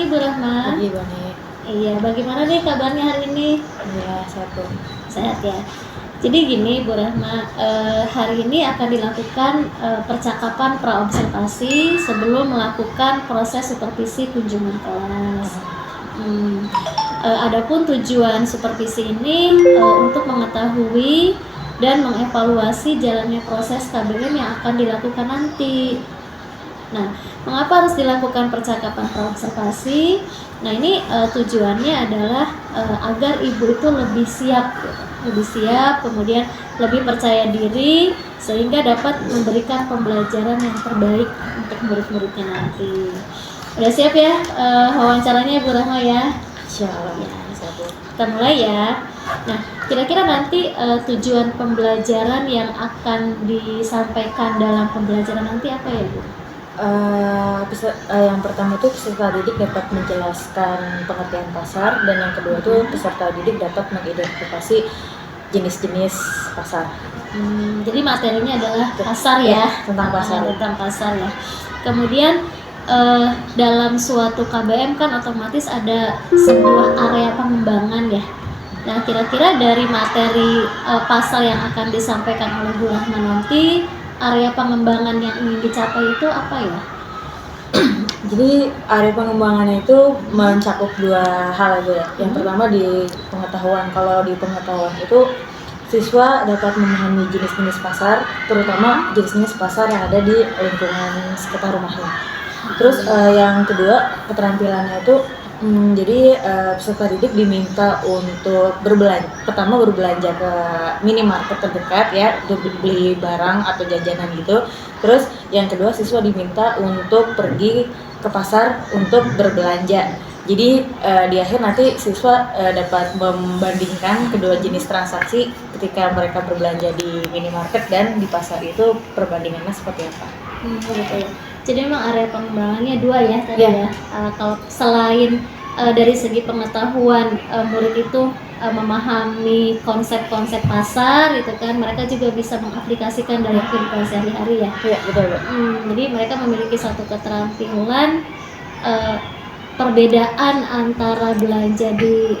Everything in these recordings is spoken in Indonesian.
pagi Bu Rahma. Pagi Bani. Iya, bagaimana nih kabarnya hari ini? Alhamdulillah sehat. Sehat ya. Jadi gini Bu Rahma, hari ini akan dilakukan percakapan praobservasi sebelum melakukan proses supervisi kunjungan kelas. Adapun tujuan supervisi ini untuk mengetahui dan mengevaluasi jalannya proses KBM yang akan dilakukan nanti. Nah, mengapa harus dilakukan percakapan praobservasi? Nah, ini tujuannya adalah agar ibu itu lebih siap, kemudian lebih percaya diri, sehingga dapat memberikan pembelajaran yang terbaik untuk murid-muridnya nanti. Udah siap ya wawancaranya Bu Rahma ya? Insyaallah. Ya, kita mulai ya. Nah, kira-kira nanti tujuan pembelajaran yang akan disampaikan dalam pembelajaran nanti apa ya Bu? Yang pertama itu peserta didik dapat menjelaskan pengertian pasar, dan yang kedua itu peserta didik dapat mengidentifikasi jenis-jenis pasar. Jadi materinya adalah pasar ya, tentang pasar. Tentang pasar ya. Kemudian dalam suatu KBM kan otomatis ada sebuah area pengembangan ya. Nah, kira-kira dari materi pasar yang akan disampaikan oleh Bu Rahma nanti, area pengembangan yang ingin dicapai itu apa ya? Jadi area pengembangannya itu mencakup dua hal aja ya. Yang pertama di pengetahuan. Kalau di pengetahuan itu siswa dapat memahami jenis-jenis pasar, terutama jenis-jenis pasar yang ada di lingkungan sekitar rumahnya. Terus yang kedua, keterampilannya itu jadi peserta didik diminta untuk berbelanja. Pertama berbelanja ke minimarket terdekat ya, untuk beli barang atau jajanan gitu. Terus yang kedua, siswa diminta untuk pergi ke pasar untuk berbelanja. Jadi di akhir nanti siswa dapat membandingkan kedua jenis transaksi ketika mereka berbelanja di minimarket dan di pasar, itu perbandingannya seperti apa. Gitu. Jadi memang area pengembangannya dua ya tadi ya. Kalau selain dari segi pengetahuan murid itu memahami konsep-konsep pasar gitu kan, mereka juga bisa mengaplikasikan dalam kehidupan sehari-hari ya. Iya, betul. Jadi mereka memiliki satu keterampilan perbedaan antara belanja di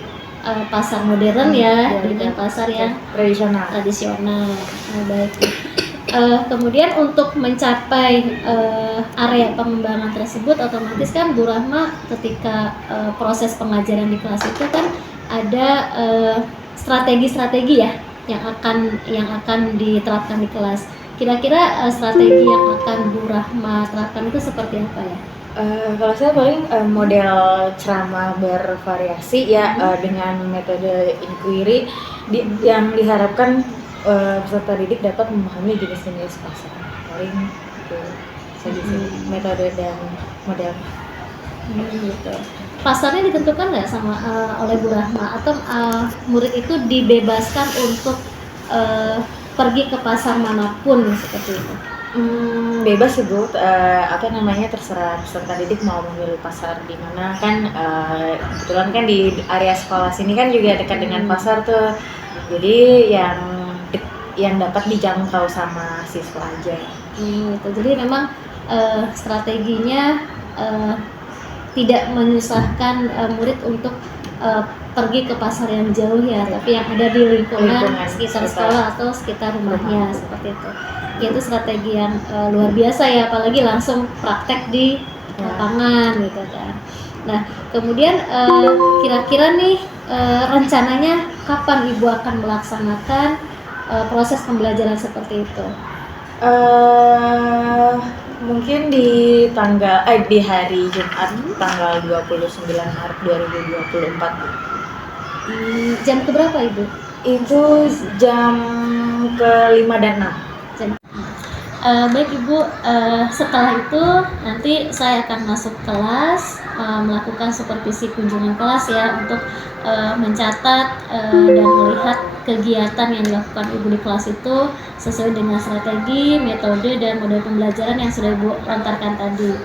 pasar modern ya dengan pasar yang tradisional. Nah, baik. Kemudian untuk mencapai area pengembangan tersebut, otomatis kan Bu Rahma ketika proses pengajaran di kelas itu kan ada strategi-strategi ya yang akan diterapkan di kelas. Kira-kira strategi yang akan Bu Rahma terapkan itu seperti apa ya? Kalau saya paling model ceramah bervariasi ya, dengan metode inquiry yang diharapkan peserta didik dapat memahami jenis-jenis pasar. Paling itu saja sih metode dan model. Gitu. Pasarnya ditentukan nggak sama oleh Bu Rahma, atau murid itu dibebaskan untuk pergi ke pasar manapun seperti itu? Bebas sih Bu, terserah peserta didik mau memilih pasar di mana kan. Kebetulan kan di area sekolah sini kan juga dekat dengan pasar tuh, jadi yang dapat dijangkau sama siswa aja. Gitu. Jadi memang strateginya tidak menyusahkan murid untuk pergi ke pasar yang jauh ya, tapi yang ada di lingkungan sekitar sekolah atau sekitar rumahnya seperti itu. Itu strategi yang luar biasa ya, apalagi langsung praktek di lapangan gitu kan. Nah, kemudian kira-kira nih rencananya kapan Ibu akan melaksanakan proses pembelajaran seperti itu? Mungkin di hari Jumat tanggal 29 Maret 2024. Jam keberapa Ibu? Itu jam ke-5 dan 6. Baik Ibu, setelah itu nanti saya akan masuk kelas, melakukan supervisi kunjungan kelas ya, untuk mencatat dan melihat kegiatan yang dilakukan Ibu di kelas itu sesuai dengan strategi, metode, dan model pembelajaran yang sudah Ibu lontarkan tadi.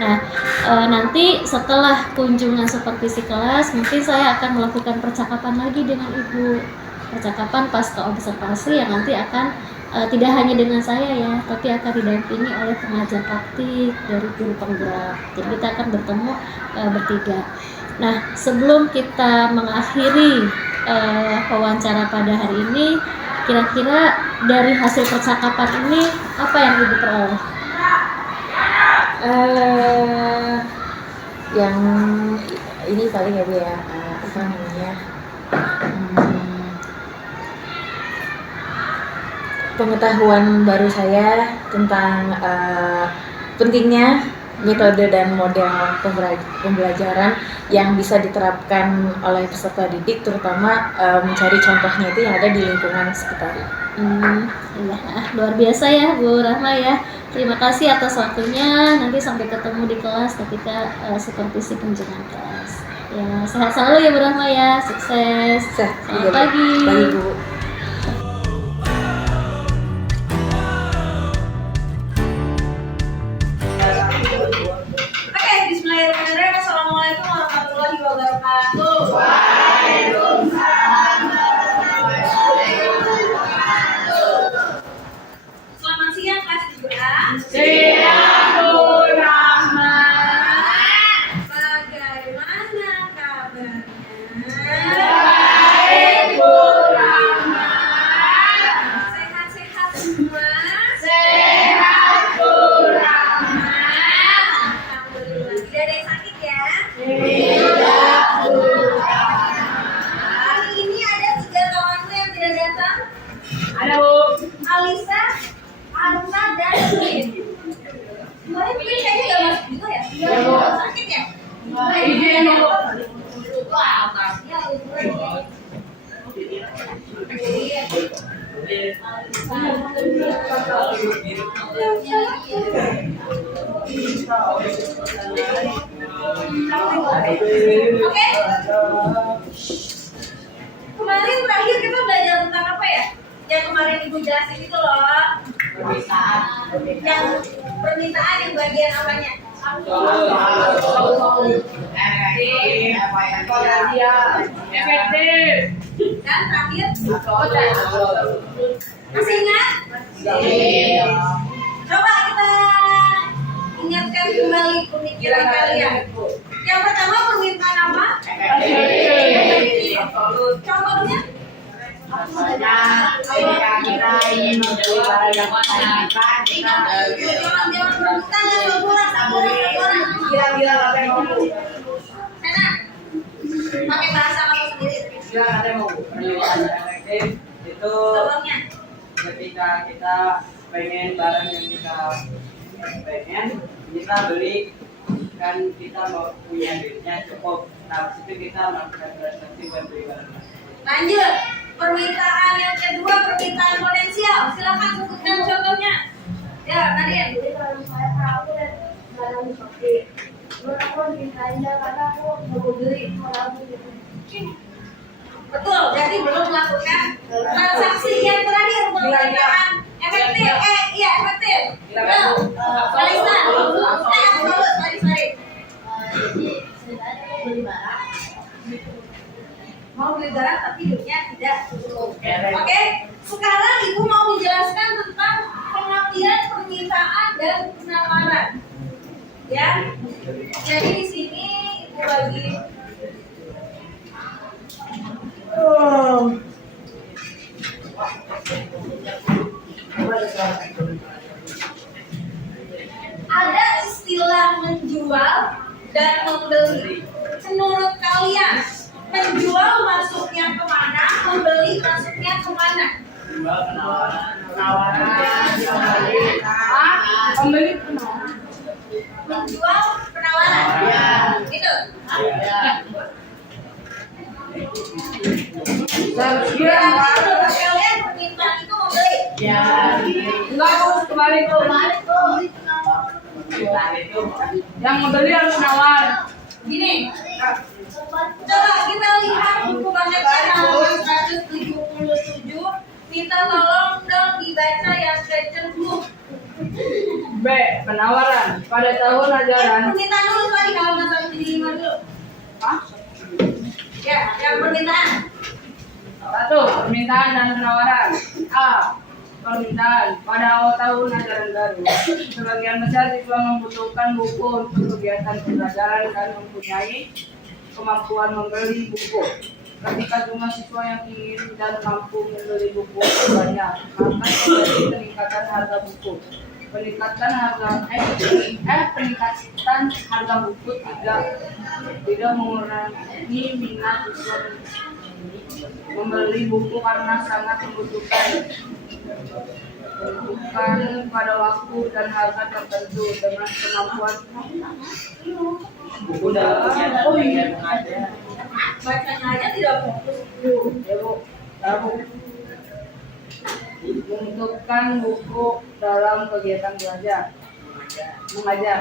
Nah, nanti setelah kunjungan supervisi kelas, mungkin saya akan melakukan percakapan lagi dengan Ibu, percakapan pasca observasi yang nanti akan tidak hanya dengan saya ya, tapi akan didampingi oleh pengajar praktik dari guru penggerak. Jadi kita akan bertemu bertiga. Nah, sebelum kita mengakhiri wawancara pada hari ini, kira-kira dari hasil percakapan ini apa yang Ibu peroleh? Yang ini paling ya Bu ya, apa namanya, pengetahuan baru saya tentang pentingnya metode dan model pembelajaran yang bisa diterapkan oleh peserta didik, terutama mencari contohnya itu yang ada di lingkungan sekitar. Iya, luar biasa ya Bu Rahma ya. Terima kasih atas waktunya. Nanti sampai ketemu di kelas ketika supervisi kunjungan kelas. Ya, sehat selalu ya Bu Rahma ya. Sukses. Selamat pagi. Pagi Bu. Bismillahirrahmanirrahim. Assalamualaikum warahmatullahi wabarakatuh. Selamat siang kelas 3. Siang Bu Rahma. Bagaimana kabarnya? Baik Bu Rahma. Sehat-sehat semua? Sehat Bu Rahma. Alhamdulillah. Tidak ada yang sakit ya? Tidak Bu. Hari ini ada 3 kawanku yang tidak datang. Ada Bu. Alisa, Arta, dan Suin. Kemarin Suin kayaknya nggak masuk juga ya? Iya, Bu. Sakit ya? Izin Bu. Oke. Kemarin terakhir kita belajar tentang apa ya? Yang kemarin Ibu jelasin itu loh. Yang permintaan yang bagian apanya? Efektif. Dan terakhir, masih ingat? Coba kita ingatkan kembali pemikiran kalian. Yang pertama permintaan apa? Contohnya? Kita ingin membeli barang yang Jangan berhutang dan berkurang, satu orang. Kira-kira apa yang mau? Sana, pakai bahasa kamu sendiri. Ada mau? Efektif itu Contohnya? ketika kita pengen barang yang kita pengen, kita beli, kan kita mau punya duitnya cukup. Nah, situ kita melakukan transaksi buat beli barang. Lanjut, permintaan yang kedua permintaan potensial. Silakan sebutkan contohnya. Ya, Nadia. Jadi kalau saya aku dan barang seperti menurut aku mintanya karena aku mau beli kalau aku gitu. Betul, jadi belum melakukan transaksi yang terakhir permintaan efektif. Iya efektif. Betul. Marisa. Absolut. Sorry. Jadi sebenarnya beli barang Mau beli barang tapi duitnya tidak cukup. Oke. Sekarang Ibu mau menjelaskan tentang pengertian permintaan dan penawaran. Ya. Jadi di sini Ibu bagi ada istilah menjual dan membeli. Menurut kalian, menjual masuknya kemana, membeli masuknya kemana? Pembeli Menjual penawaran. Gitu. Kira-kira menurut kalian permintaan itu membeli? enggak harus kembali ke yang membeli harus nawar. Gini, coba kita lihat buku bacaan halaman 177. Minta tolong dong dibaca yang ke-10. B. Penawaran pada tahun ajaran. Permintaan dulu tadi halaman 175 dulu. Hah? Ya, yang permintaan. 1. Permintaan dan penawaran. A. Permintaan pada awal tahun ajaran baru, sebagian besar siswa membutuhkan buku untuk kegiatan pembelajaran dan mempunyai kemampuan membeli buku. Ketika jumlah siswa yang ingin dan mampu membeli buku banyak, maka terjadi peningkatan harga buku. Peningkatan harga buku tidak mengurangi minat siswa membeli buku karena sangat membutuhkan pada waktu dan harga tertentu dengan kemampuan Buku dalam kegiatan mengajar. Bacanya aja tidak fokus. membutuhkan buku dalam kegiatan belajar mengajar.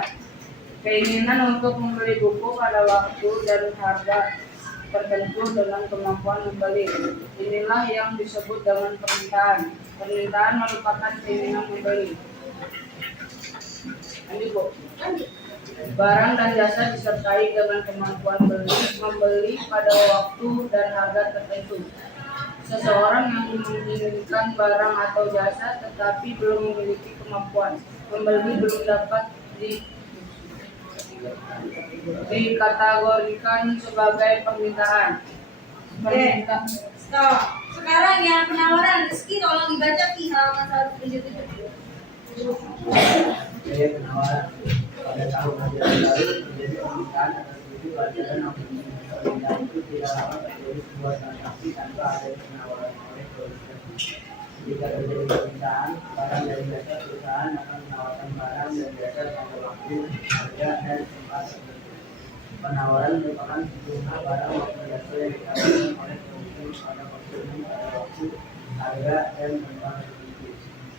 Keinginan untuk membeli buku pada waktu dan harga tertentu dengan kemampuan membeli. Inilah yang disebut dengan permintaan. Permintaan merupakan keinginan membeli. Lanjut, Bu. Barang dan jasa disertai dengan kemampuan membeli pada waktu dan harga tertentu. Seseorang yang menginginkan barang atau jasa tetapi belum memiliki kemampuan membeli belum dapat dikategorikan sebagai permintaan. Stop. Sekarang yang penawaran Rizky tolong dibaca di halaman 177. Saya penawaran pada tahun ajaran baru menjadi permintaan atas buku pelajaran permintaan itu tidak dapat terjadi sebuah transaksi tanpa ada penawaran oleh produsen. Jika terjadi permintaan, barang dan jasa perusahaan akan menawarkan barang dan jasa pada waktu, harga, dan tempat tertentu. Penawaran merupakan sejumlah barang maupun jasa yang ditawarkan oleh produsen pada konsumen pada waktu, harga, dan tempat tertentu.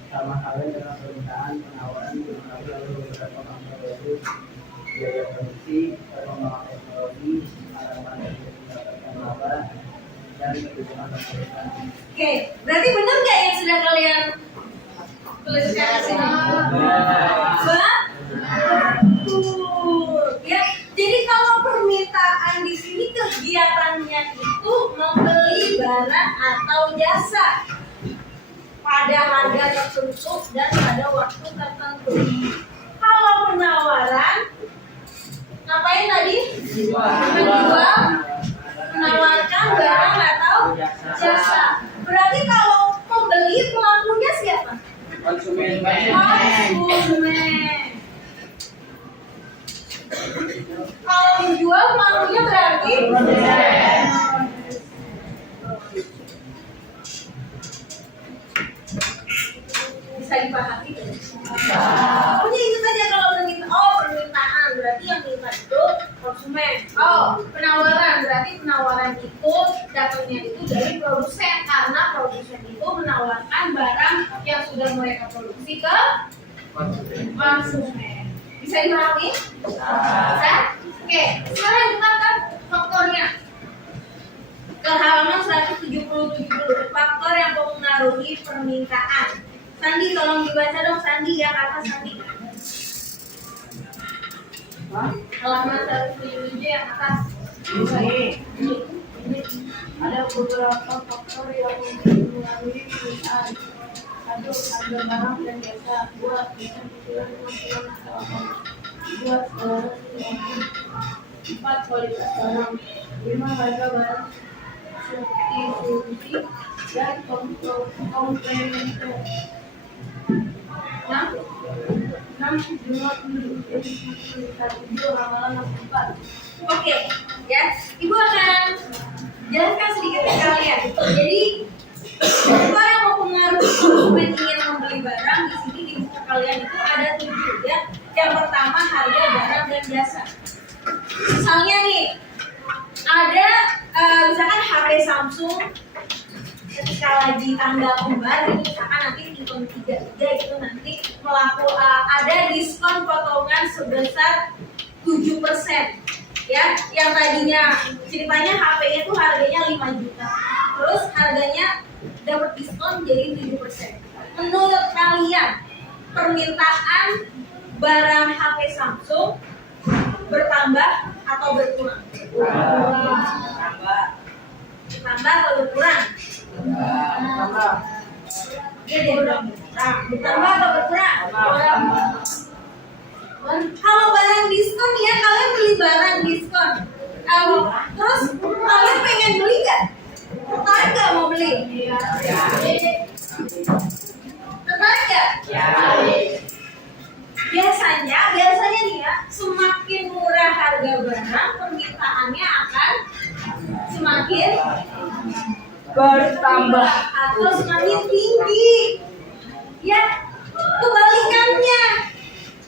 Sama halnya dengan permintaan, penawaran dipengaruhi oleh beberapa faktor yaitu biaya produksi, perkembangan teknologi, harapan dari mendapatkan laba, dan kebutuhan pemerintahan. Oke, berarti benar nggak yang sudah kalian tuliskan di sini? Betul. Ya, jadi kalau permintaan di sini kegiatannya itu membeli barang atau jasa pada harga tertentu dan pada waktu tertentu. Kalau penawaran, ngapain tadi? Menjual, menawarkan barang atau jasa. Berarti kalau pembeli pelakunya siapa? Konsumen. Konsumen. Kalau menjual pelakunya berarti bisa dipahami. Pokoknya itu saja kalau permintaan berarti yang minta itu konsumen. Penawaran berarti penawaran itu datangnya itu dari produsen karena produsen itu menawarkan barang yang sudah mereka produksi ke konsumen. Bisa dipahami? Bisa? Oke, sekarang kita ke faktornya. Ke halaman 177 faktor yang mempengaruhi permintaan. Sandi tolong dibaca dong, Sandi yang atas Sandi. Halaman 177 yang atas. Ini ada beberapa faktor yang mempengaruhi permintaan. Satu, harga barang dan jasa. Dua, kebutuhan buat empat, kualitas barang. Lima, harga barang substitusi dan komplementer. Enam, jumlah penduduk jadi 1 ramalan 64. Oke, ya. Ibu akan jelaskan sedikit ke kalian. Jadi, faktor yang mempengaruhi konsumen ingin membeli barang di sini di buku kalian itu ada 7 ya. Yang pertama harga barang dan jasa. Misalnya nih, ada misalkan HP Samsung ketika lagi tanggal kembar itu misalkan nanti iPhone 33 itu nanti ada diskon potongan sebesar 7%. Ya, yang tadinya ceritanya HP-nya itu harganya 5 juta. Terus harganya dapat diskon jadi 7%. Menurut kalian, permintaan barang HP Samsung bertambah atau berkurang? Bertambah atau berkurang? Gede dong. Nah, ditambah atau berkurang? Kalau barang diskon ya, kalian beli barang diskon. Terus kalian pengen beli nggak? Tertarik nggak mau beli? Tertarik nggak? Biasanya nih ya, semakin murah harga barang, permintaannya akan semakin Bertambah. atau semakin tinggi. Ya, kebalikannya,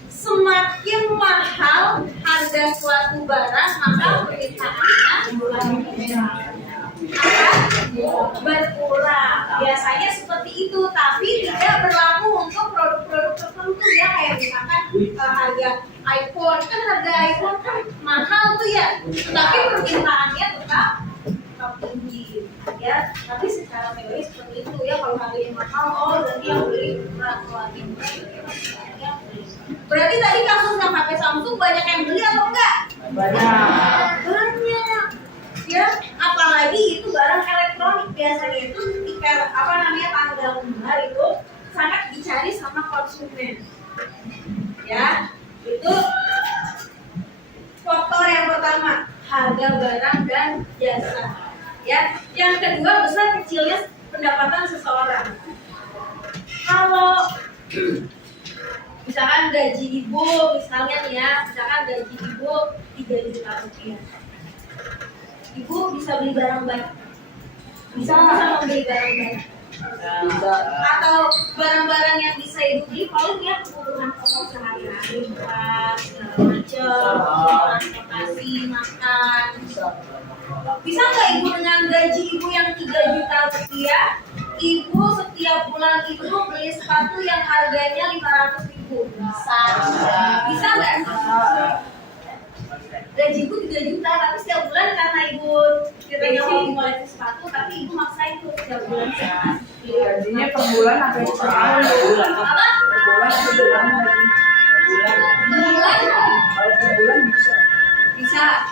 semakin mahal harga suatu barang, maka permintaannya akan berkurang. Biasanya seperti itu, tapi tidak berlaku untuk produk-produk tertentu ya, kayak misalkan harga iPhone. Kan harga iPhone kan mahal tuh ya, tapi permintaannya tetap tinggi ya. Tapi secara teori seperti itu ya, kalau harganya mahal, oh berarti yang beli murah, kalau harganya murah ya. Berarti tadi kasus yang HP Samsung banyak yang beli atau enggak? Banyak ya, apalagi itu barang elektronik. Biasanya itu ketika tanggal gemar itu sangat dicari sama konsumen ya. Itu faktor yang pertama, harga barang dan jasa ya. Yang kedua, besar kecilnya pendapatan seseorang. Kalau misalkan gaji ibu, misalnya nih ya, misalkan gaji ibu 3 juta rupiah, ibu bisa beli barang banyak, bisa membeli barang banyak, atau barang-barang yang bisa ibu beli paling ya kebutuhan pokok sehari-hari, segala macam, transportasi, makan. Bisa nggak ibu dengan gaji ibu yang 3 juta rupiah, ibu setiap bulan ibu beli sepatu yang harganya 500.000? Bisa nggak? Gaji ibu 3 juta, tapi setiap bulan karena ibu kiranya mau ngoleksi sepatu, tapi ibu maksain tuh setiap bulan. Gajinya per bulan sampai setahun. Apa? Per bulan sampai setahun. Bulan? Kalau per bulan bisa. Bisa.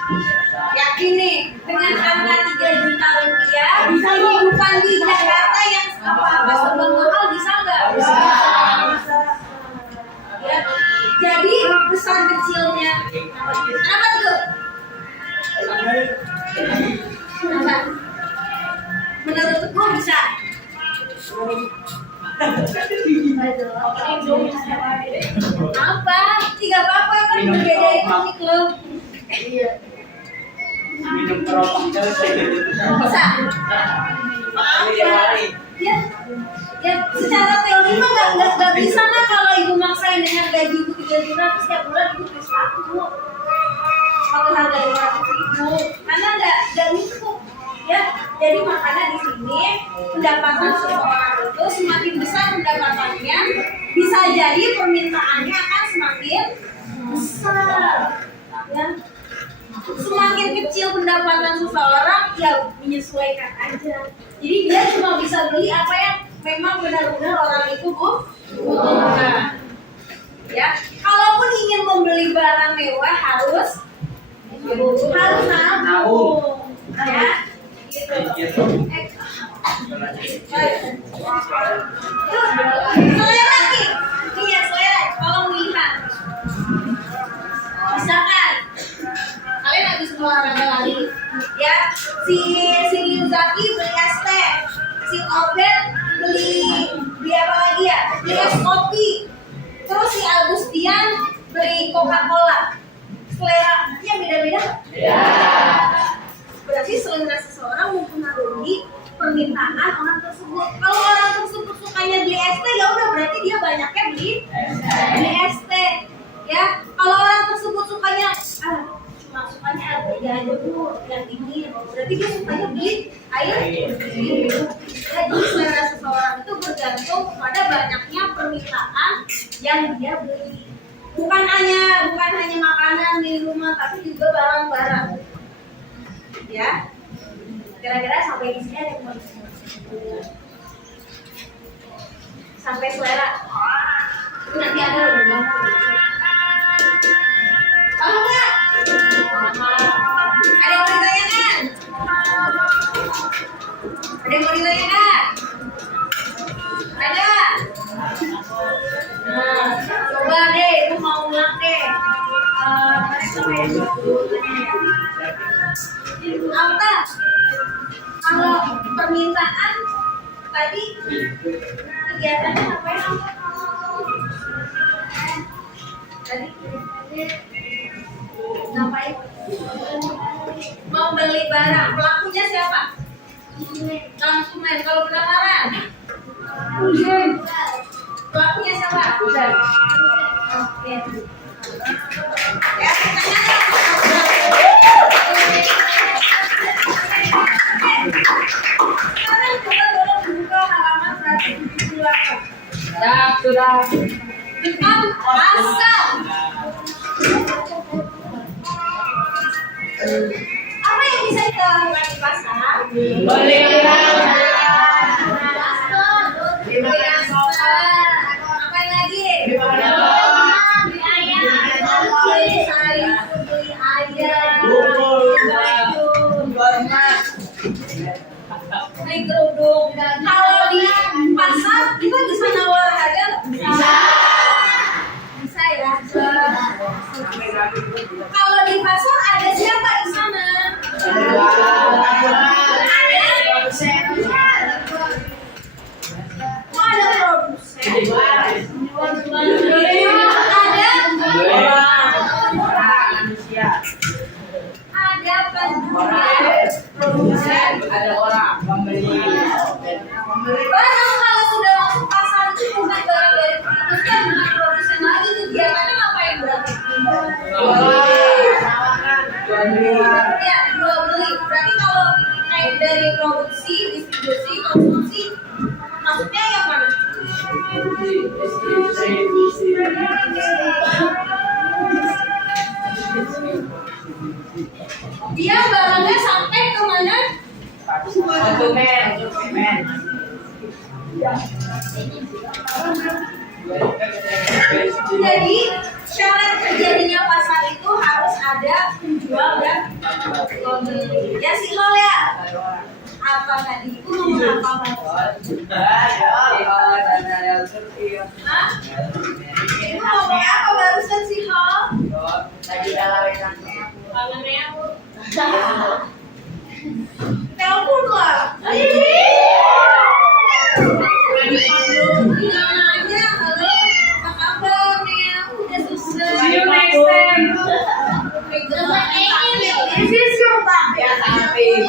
Yakin nih, dengan angka 3 juta rupiah bisa kehidupan di Jakarta yang apa serba mahal, bisa nggak? Bisa. Ya. Jadi besar kecilnya. Kenapa tuh? Kenapa? Menurut gua bisa. Apa? Tiga apa kan berbeda ekonomi lo. Minum keropok terus Bisa. Ya, ya secara teori mah nggak bisa nah kalau ibu maksain dengan gaji ibu 3 juta terus setiap bulan ibu beli sepatu. Kalau harga 500.000, karena nggak gitu. Ya, jadi makanya di sini pendapatan seseorang itu semakin besar pendapatannya, bisa jadi permintaannya akan semakin besar. Ya. Semakin kecil pendapatan seseorang, ya menyesuaikan aja. Jadi dia cuma bisa beli apa yang memang benar-benar orang itu butuhkan. Ya, kalaupun ingin membeli barang mewah harus nabung. Ya, gitu. Selera nih, ya selera. Kalau melihat, misalkan kalian habis olahraga lari, ya si Ryuzaki beli es teh, si Obed beli apa lagi ya? Beli es kopi, terus si Agustian beli Coca-Cola. Seleranya beda-beda. Ya. Berarti selera seseorang mempengaruhi permintaan orang tersebut. Kalau orang tersebut sukanya beli es teh, ya udah berarti dia banyaknya beli es teh. Ya, kalau orang tersebut sukanya sukanya air putih aja dulu yang dingin, berarti dia sukanya beli air dingin. Jadi selera seseorang itu bergantung pada banyaknya permintaan yang dia beli. Bukan hanya makanan di rumah, tapi juga barang-barang. Ya, kira-kira sampai di sini ada yang mau sampai selera. Itu nanti ada loh. Paham nggak? Ada yang mau ditanyakan? Ada yang mau ditanyakan? Ada? Alta, kalau permintaan tadi kegiatannya ngapain? Tadi ngapain? Mau beli barang. Pelakunya siapa? Konsumen. Kalau penawaran? Pelakunya siapa? Oke. Ya, sekarang kita tolong buka halaman 178. Ya, sudah. Dengan pasal. Apa yang bisa kita lakukan di pasar? Beli Beli sofa. Apa lagi? Beli sayur, beli ayam, beli kerudung. Kalau di pasar kita bisa nawar harga nggak? Bisa ya. Kalau di pasar ada siapa di sana? Ada produsen. Ada penjual. ada orang membeli. Barang kalau sudah masuk pasar itu bukan barang dari produsen, bukan produsen lagi, kegiatannya ngapain berarti? Ya, jual beli. Berarti kalau naik dari produksi, distribusi, konsumsi, maksudnya yang mana? Dia barangnya sampai ke mana? Konsumen. Jadi syarat terjadinya pasar itu harus ada penjual dan pembeli. Ya sih Lol ya. Apa tadi itu ngomong apa Mas? Hah? Itu ngomong apa barusan sih Lol? Telepon lah. Bilang aja, halo, apa kabar nih? Aku udah susah. See you next time. This is your bag. Ya, tapi.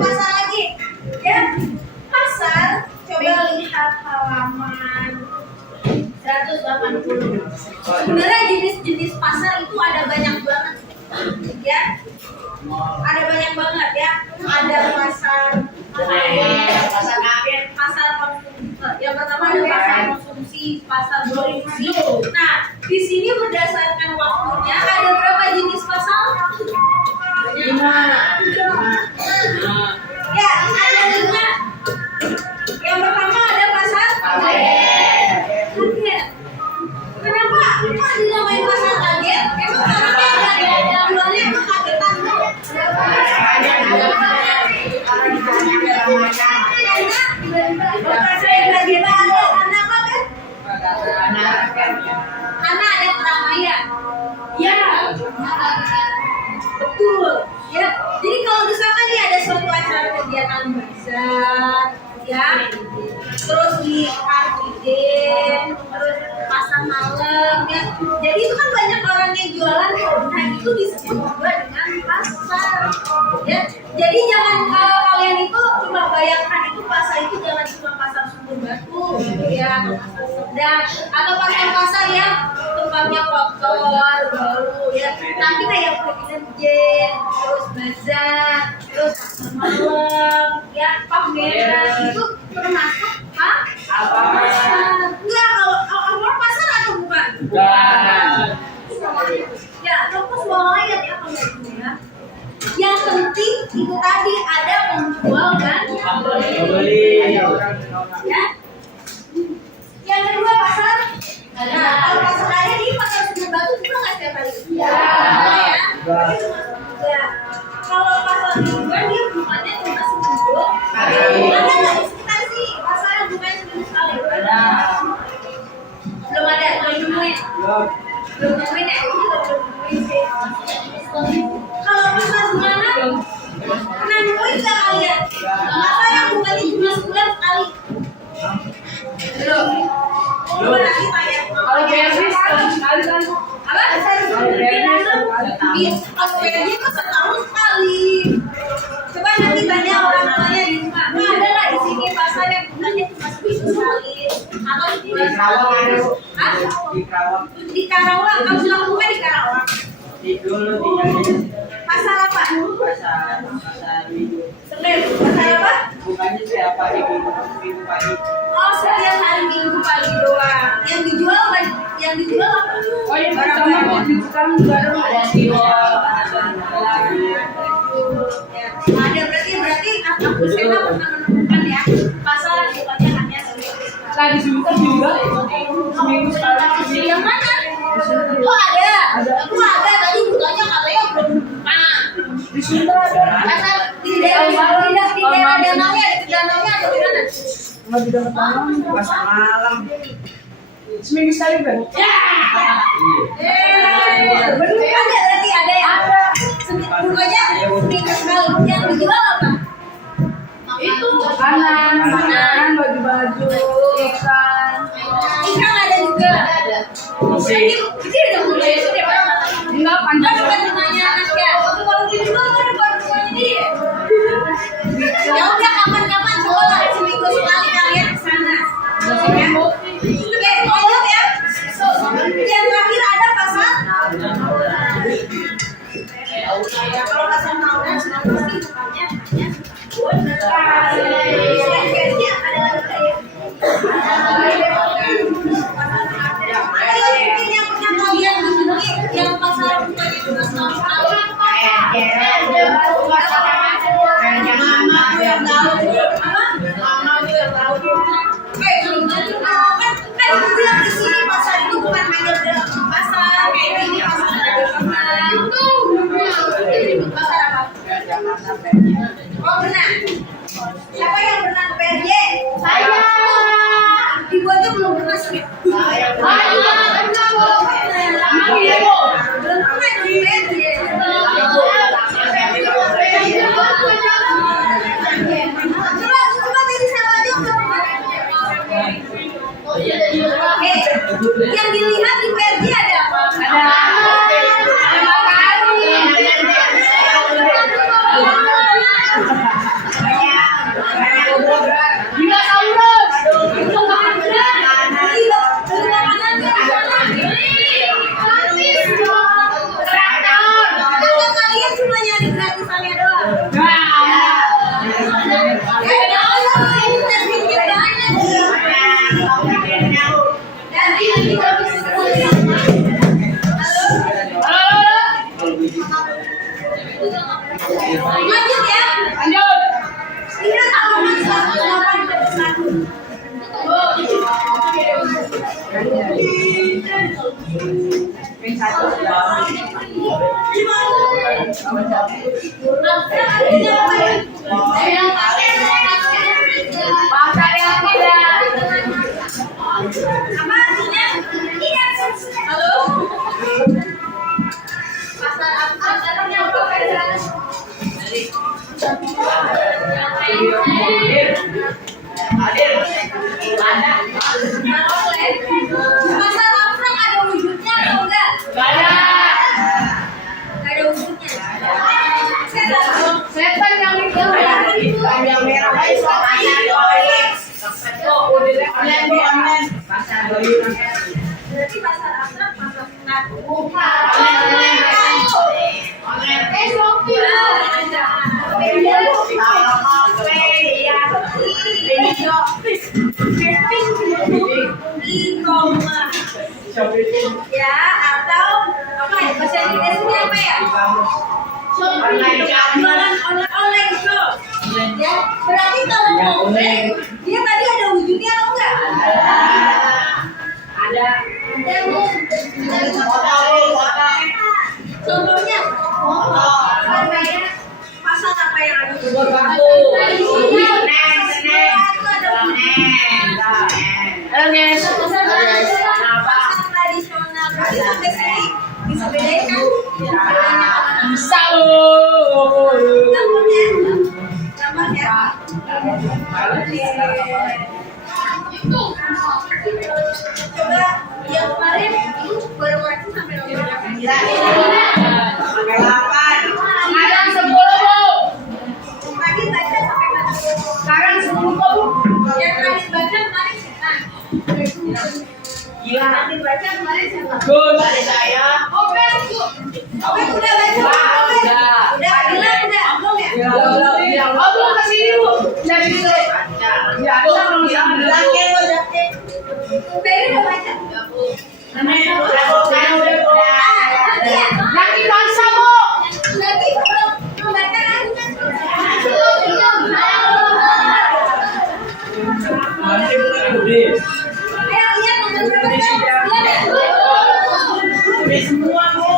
Pasar lagi. Ya, pasar. Coba lihat halaman 180. Sebenarnya jenis-jenis pasar itu ada banyak banget, ya. Ada banyak banget ya. Ada pasar kaget, pasar konsumsi. Yang pertama ada pasar konsumsi, pasar produksi. Nah, di sini berdasarkan waktunya ada berapa jenis pasar? Ya, ada 5. Yang pertama ada pasar kaget. Kenapa? Kok dinamain pasar kaget? Emang kagetnya ada jualnya emang kagetan tuh? Karena ada keramaian. Ya. Betul. Ya. Jadi kalau misalkan nih ada suatu acara kegiatan bazar, ya, terus di Kartiden, terus pasar malam, ya. Jadi itu kan banyak orang yang jualan tuh. Nah itu disebut juga dengan pasar. Ya. Jadi jangan kalau kalian itu cuma bayangkan itu pasar itu jangan cuma pasar Sumber Batu, ya, atau pasar Serdang, atau pasar-pasar yang tempatnya kotor, baru, ya. Tapi kayak Presiden, terus bazar, terus pasar malam, ya, pameran itu termasuk pasar. Enggak, kalau pasar atau bukan? Ya, fokus bawah ya ya. Yang penting itu tadi ada penjual dan pembeli. Ya. Yang kedua pasar. Nah, kalau pasar ada di pasar Sumber Batu juga nggak setiap hari? Ya. Ya. Kalau pasar mingguan dia bukannya cuma seminggu. Ada nggak Kalau PRJ itu setahun sekali. Coba nanti tanya orang tuanya di rumah. Nah, ada lah di sini pasar yang bukanya cuma seminggu sekali. Atau di Karawang ada. Hah? Di Karawang. Di Karawang, kamu sudah rumah di Karawang. Di dulu tinggalnya Pasar apa? pasar minggu. Senin. Pasar apa? Bukannya siapa di minggu pagi. Oh, setiap hari Minggu pagi doang. Yang dijual apa? Yang dijual apa? Oh yang Barang pertama apa? mau dibuka baru ada Ada berarti aku Sena pernah menemukan ya pasar bukannya hanya seminggu sekali. Nah di sini kan juga seminggu sekali. Yang mana? Oh ada. Aku ada tadi bukanya katanya belum buka. Di sini ada. Pasar di daerah danaunya ada di danaunya atau di mana? Nggak di dalam Pasar malam. seminggu sekali kan? Bener ada berarti ada ya? Ada. Bukanya seminggu sekali. Yang dijual apa? Itu makanan, baju-baju, ikan. Ikan ada juga. Berarti ini udah mulai sudah banget. Enggak panjang. Kan bukan rumahnya anak ya. Kalau di rumah kan bukan rumahnya dia. Ya udah kapan-kapan coba lah seminggu sekali kalian ke sana. Ya. Oke, lanjut ya. Yang terakhir ada pasar. Kalau pasar tahunan sudah pasti bukannya hanya buat versi ada lagi ya. Ayo mungkin yang pernah kalian kunjungi yang pasar bukannya cuma setahun bilang di sini pasar itu bukan hanya pasar kayak gini pasar pasar apa? Oh benar. Siapa yang pernah ke PRJ? Saya. Ibu aja belum pernah sih. Belum pernah di PRJ. Coba dari saya aja udah pernah. Oke, yang dilihat di PRJ ada apa? Kalian cuma nyari gratisannya doang. Lanjut ya. Lanjut. Ingat halaman 181. Pasar yang tidak. Apa artinya? Ingat. Halo. Pasarnya apa? Pasar Afrak ada wujudnya atau enggak? Nggak ada. Enggak ada wujudnya. Setan yang itu. Yang merah itu. Oh, udah online. Pasar bayi. Berarti pasar Afrak pasar ya atau apa ya bahasa Inggrisnya apa ya? Online shop. Ya berarti kalau online dia tadi ada wujudnya atau enggak? Ada. Contohnya pasar apa yang ada? Halo guys. Pasar tradisional berarti sampai sini bisa bedain kan? Bisa loh. Gampang ya? Coba yang kemarin baru koreksi sampai nomor berapa? Yang dibaca kemarin siapa? Gus. Saya. Oke, udah baca. Udah, bilang udah. Belum ya? Belum kesini bu. Jadi gitu. Ya, aku belum sama. Beri udah baca. Lagi bangsa bu. Lagi belum baca kan? Ayo lihat nomor berapa? Lihat ya. Semua bu.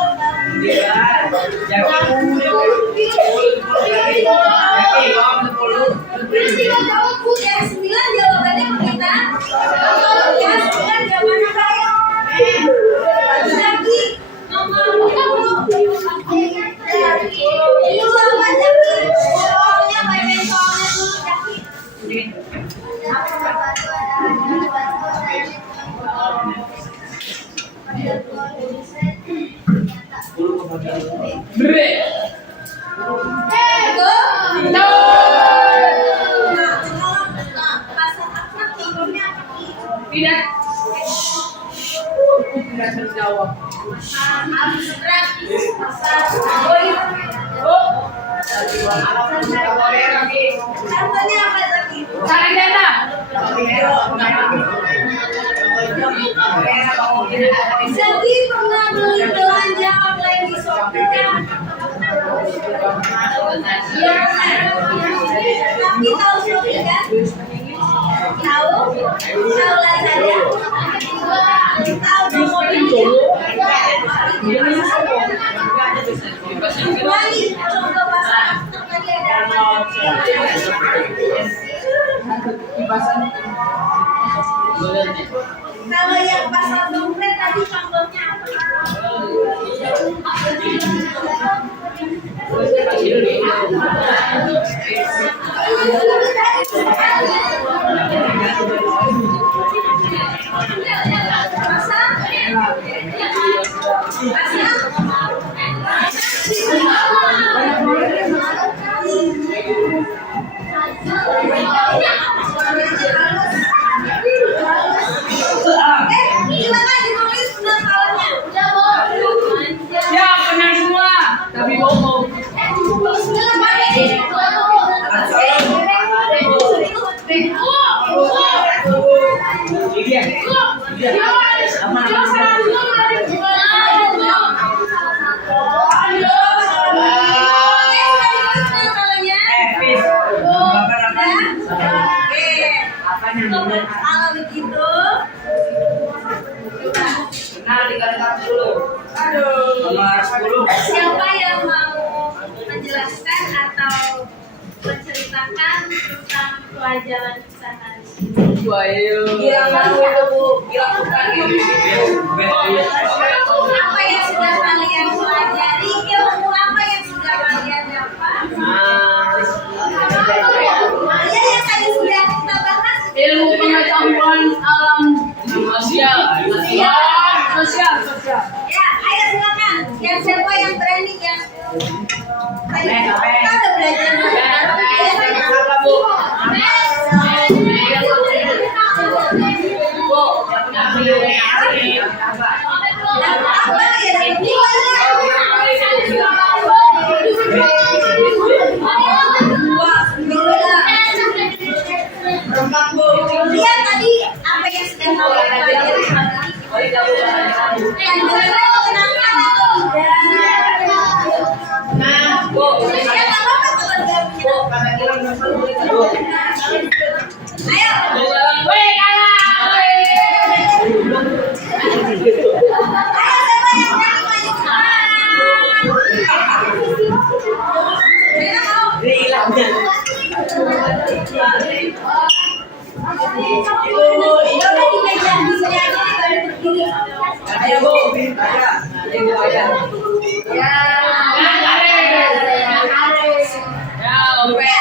Peristiwa jawab Bu, yang 9 jawabannya kita. Yang 9 jawabannya saya. Jaki nomor 10. Itu apa Jaki? Soalnya bacain soalnya dulu Jaki. Bre. Tidak. Tidak terjawab. Contohnya apa Jaki? Cari dana. Jaki pernah beli belanja online di Shopee? Iya. Tapi tahu Shopee kan? Tahu? Tahu Lazada? Tahu Tokopedia? Lagi contoh pasar lagi ada kalau yang pasar dompet tadi contohnya silakan ditulis benar salahnya. Ya benar semua. Tapi bohong. Kalau begitu, Benar dikatakan 10. Nomor 10. siapa yang mau menjelaskan atau menceritakan tentang pelajaran kita hari ini? Ayo. Apa yang sudah kalian pelajari? Ilmu apa yang sudah kalian dapat? Ya, yang tadi sudah kita bahas. Ilmu pengetahuan alam sosial. Ya, ayo silakan. Yang siapa yang berani yang kita udah belajar. Apa ya? Lihat tadi apa yang sedang kalian pelajari hari ini. Dan juga menangkan atau tidak. Ya, nggak apa-apa kalau nggak punya. Ayo. Woi, kalah. Ayo, siapa yang berani maju? Rena mau? Ya udah di meja di sini aja baru berdiri. Ayo bu, ayo. Ya. Oke.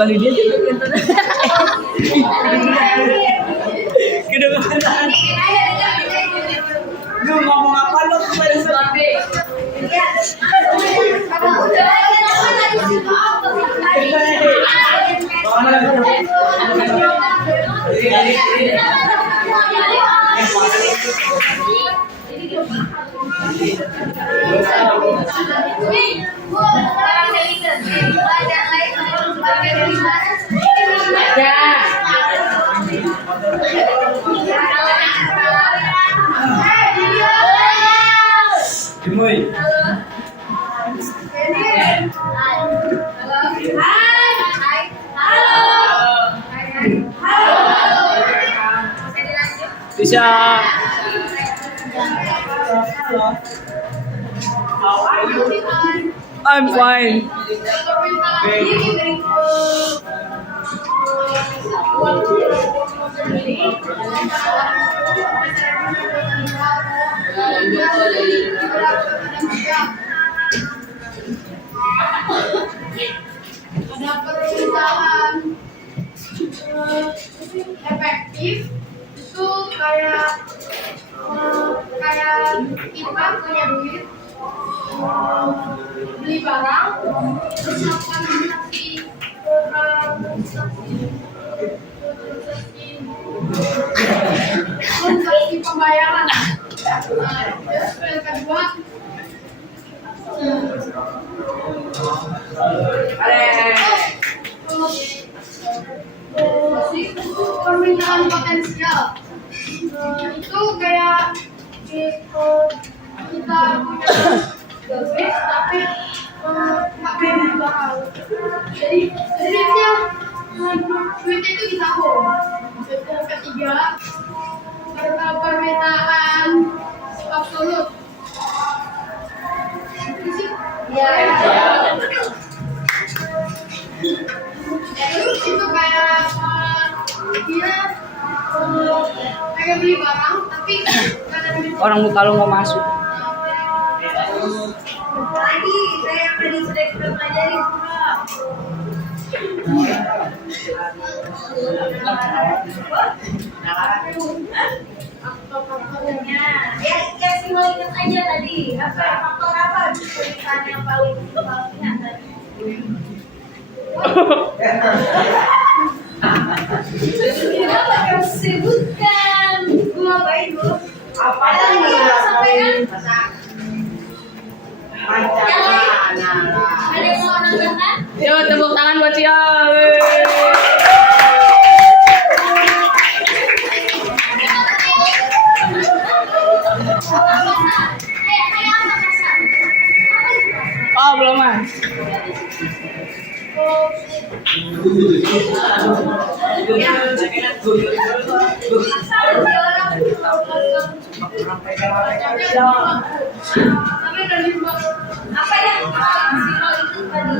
kali dia juga nonton. Kedengeran. Lu ngomong apa lu kepada suami? Gemoy. Bisa. I'm fine. Ada permintaan efektif itu kayak kita punya duit beli barang terus transaksi pembayaran. Terus yang kedua permintaan potensial. Itu kayak kita punya duit tapi nggak beli barang. Jadi duitnya itu ditabung. Yang ketiga permintaan absolut. Ya. Itu kayak dia pengen beli barang tapi karena duit Orang muka lu mau masuk. Lagi saya yang tadi sudah kita pelajari semua. Ya simpel ingat aja tadi. Apa faktor apa pernikahan yang paling ingat tadi? Kenapa kamu sebutkan? Gue ngapain dulu? Apa lagi yang sampaikan? Ada yang mau nambahkan? Yo, tepuk tangan buat Cia. Oh, belum mas. Apa yang simpel itu tadi?